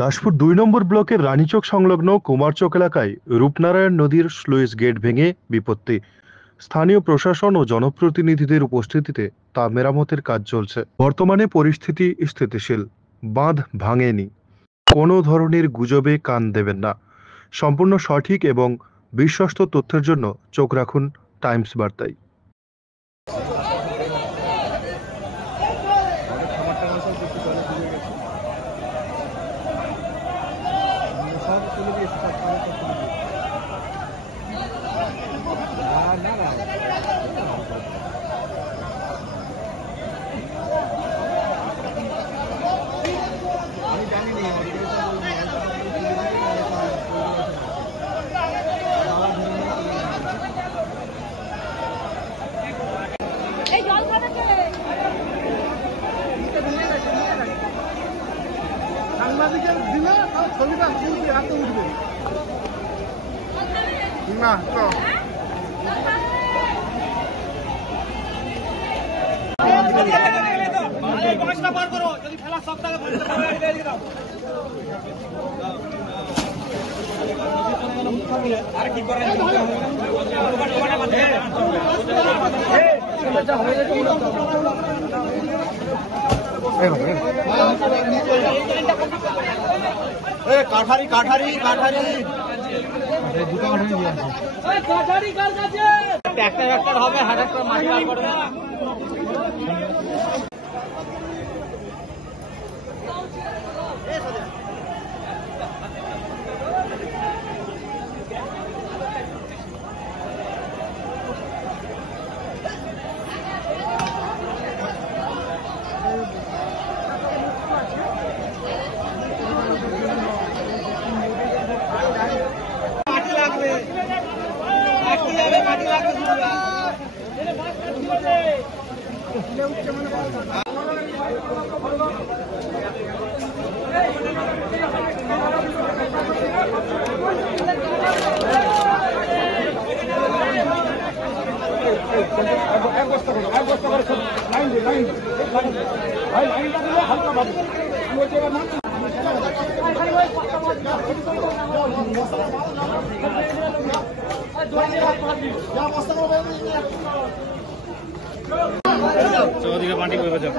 দাসপুর ২ নম্বর ব্লকের রানীচক সংলগ্ন কুমারচক এলাকায় রূপনারায়ণ নদীর স্লুইস গেট ভেঙে বিপত্তি। স্থানীয় প্রশাসন ও জনপ্রতিনিধিদের উপস্থিতিতে তা মেরামতের কাজ চলছে। বর্তমানে পরিস্থিতি স্থিতিশীল, বাঁধ ভাঙেনি। কোনো ধরনের গুজবে কান দেবেন না। সম্পূর্ণ সঠিক এবং বিশ্বস্ত তথ্যের জন্য চোখ রাখুন টাইমস বার্তায়। সাংবাদিকের দিলে ছবিটা তুলবি হাতে উঠবে না তো কাঠারি কাঠারি কাঠারি ট্রাক্টর হবে হাজার করে মাটি বার করবে। চৌদিকে মাটি করে যাও।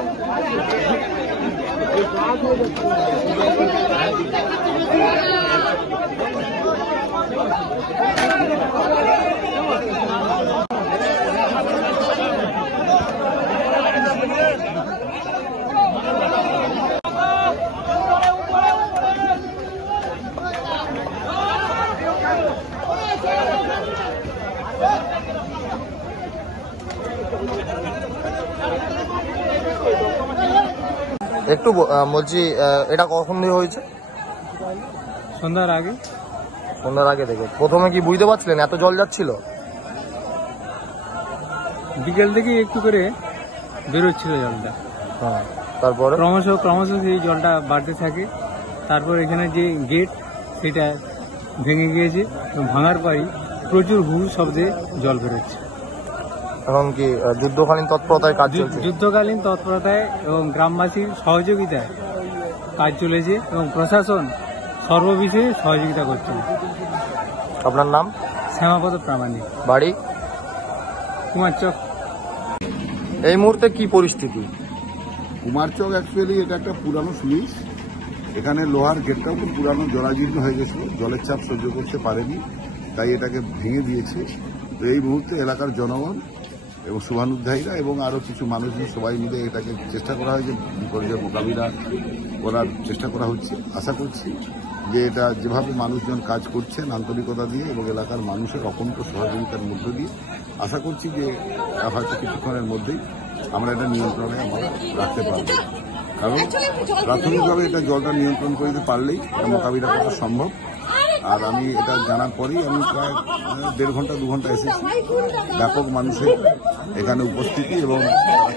একটু বলছি, এটা কখন দিয়ে হয়েছে? সন্ধ্যার আগে। সন্ধ্যার আগে থেকে প্রথমে কি বুঝতে পারছিলেন এত জল যাচ্ছিল? বিকেল থেকে একটু করে বেরোচ্ছিল জলটা। হ্যাঁ, তারপরে ক্রমশ সেই জলটা বাড়তে থাকে। তারপর এখানে যে গেট সেটা ভেঙে গিয়েছে, ভাঙার পরই প্রচুর হু শব্দে জল বেরোচ্ছে। এখন কি যুদ্ধকালীন তৎপরতায় কাজ চলছে? যুদ্ধকালীন তৎপরতায় এবং গ্রামবাসীর সহযোগিতায় কাজ চলেছে এবং প্রশাসন সর্ববিষয়ে সহযোগিতা করছে। আপনার নাম? শ্যামাপদ প্রামাণিক, বাড়ি কুমারচক। এই মুহূর্তে কি পরিস্থিতি? কুমারচক অ্যাকচুয়ালি এটা একটা পুরানো স্লুইস। এখানে লোহার গেটটাও খুব পুরানো, জরাজীর্ণ হয়ে গেছিল, জলের চাপ সহ্য করতে পারেনি, তাই এটাকে ভেঙে দিয়েছে। তো এই মুহূর্তে এলাকার জনগণ এবং শুভানুধ্যায়ীরা এবং আরও কিছু মানুষজন সবাই মিলে এটাকে চেষ্টা করা হয় যে বিপর্যয় মোকাবিলা করার চেষ্টা করা হচ্ছে। আশা করছি যে এটা যেভাবে মানুষজন কাজ করছেন আন্তরিকতা দিয়ে এবং এলাকার মানুষের অকুণ্ঠ সহযোগিতার মধ্য দিয়ে আশা করছি যে হয়তো কিছুক্ষণের মধ্যেই আমরা এটা নিয়ন্ত্রণে আমরা রাখতে পারব। কারণ প্রাথমিকভাবে এটা জলটা নিয়ন্ত্রণ করতে পারলেই এটা মোকাবিলা করা সম্ভব। আর আমি এটা জানার পরেই আমি প্রায় 1.5 ঘন্টা 2 ঘন্টা এসেছি। ব্যাপক মানুষের এখানে উপস্থিতি এবং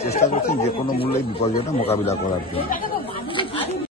চেষ্টা করছেন যে কোনো মূল্যে বিপর্যয়টা মোকাবিলা করার জন্য।